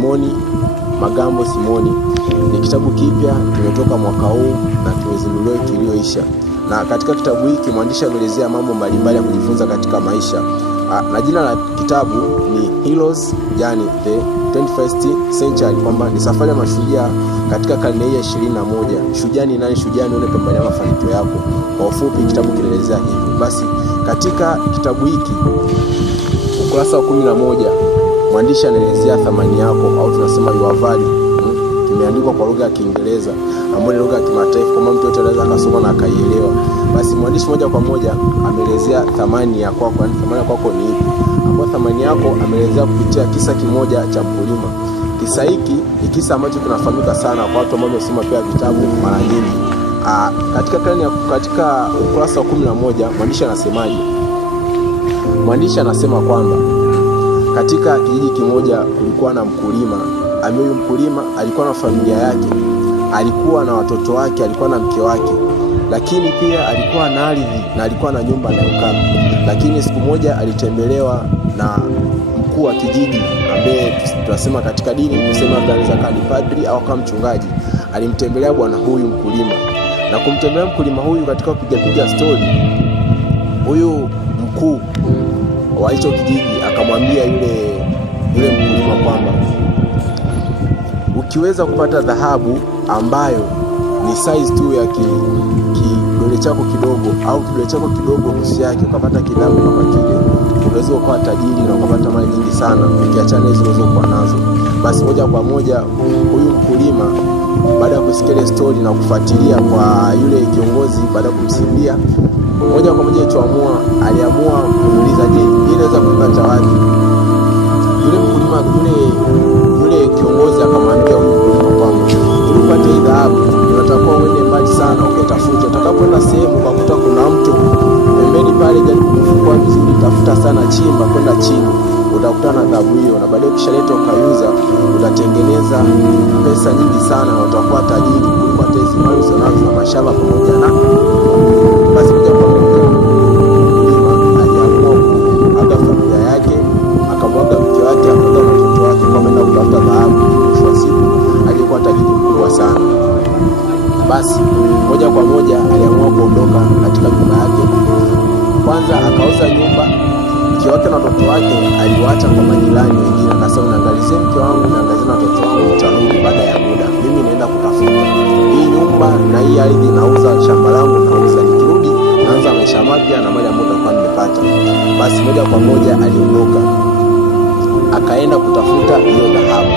Simoni Magambo Simoni. Ni kitabu kipya, kimetoka mwaka huu na kimezinduliwa wiki iliyoisha. Na katika kitabu hiki mwandishi ameelezea mambo mbalimbali ya kujifunza katika maisha. Na jina la kitabu ni Heroes Journey the 21st Century, kwamba ni safari ya mashujaa katika karne hii ya 21. Shujaa ni nani? Shujaa ni unapambania mafanikio yako. Kwa ufupi kitabu kinaelezea hivyo. Basi katika kitabu hiki ukurasa wa 11 mwandishi anaelezea thamani yako, au tunasema your value. Kimeandikwa kwa lugha ya Kiingereza ambayo ni lugha ya kimataifa, kama mtu yote anaweza akasoma na akaielewa. Basi mwandishi moja kwa moja ameelezea thamani ya kwako, yani thamani ya kwako ni ipi? Ambapo thamani yako ameelezea kupitia kisa kimoja cha mkulima. Kisa hiki ni kisa ambacho kinafahamika sana kwa watu ambao wamesoma pia vitabu mara nyingi. Katika ukurasa wa 11 mwandishi anasemaje? Mwandishi anasema kwamba katika kijiji kimoja kulikuwa na mkulima. Huyu mkulima alikuwa na familia yake, alikuwa na watoto wake, alikuwa na mke wake, lakini pia alikuwa na ardhi na alikuwa na nyumba anayokaa. Lakini siku moja alitembelewa na mkuu wa kijiji ambaye tunasema katika dini tuseme anaweza kuwa ni padri au kama mchungaji. Alimtembelea bwana huyu mkulima, na kumtembelea mkulima huyu katika kupiga story, huyu mkuu wa hicho kijiji akamwambia yule mkulima kwamba ukiweza kupata dhahabu ambayo ni size tu ya kidole chako kidogo, au kidole chako kidogo nusu yake, ukapata kidhabu kama kile, unaweza kuwa tajiri na ukapata mali nyingi sana, ukiachana hizo ulizokuwa nazo. Basi moja kwa moja huyu mkulima baada ya kusikia ile story na kufuatilia kwa yule kiongozi, baada ya kumsimbia, moja kwa moja aliamua kumuuliza, je, hii inaweza kupata wapi? Yule mkulima yule kiongozi akamwambia huyu mkulima kwamba ili upate hii dhahabu unatakiwa uende mbali sana ukitafuta. Utakapoenda sehemu ukakuta kuna mto pembeni pale, jaribu kufukua vizuri, tafuta sana, chimba kwenda chini, utakutana na dhahabu hiyo, na baadaye ukishaleta ukauza utatengeneza pesa nyingi sana na utakuwa tajiri kuliko hata hizo mali unazo na mashamba pamoja na. Basi moja kwa moja mkulima aliamua kuaga familia yake, akamwaga mke wake, akamwaga watoto wake, kwa kwenda kutafuta dhahabu. Kwa siku alikuwa tajiri mkubwa sana. Basi moja kwa moja aliamua kuondoka katika nyumba yake. Kwanza akauza nyumba, mke wake na watoto wake aliwaacha kwa majirani wengine. Akasema, naangalizie mke wangu na naangalizie na watoto wangu, nitarudi baada ya muda, mimi naenda kutafuta hii nyumba na hii ardhi, nauza shamba langu, nauza, nikirudi naanza maisha mapya na mali ambayo nilikuwa nimepata. Basi moja kwa moja aliondoka akaenda kutafuta hiyo dhahabu.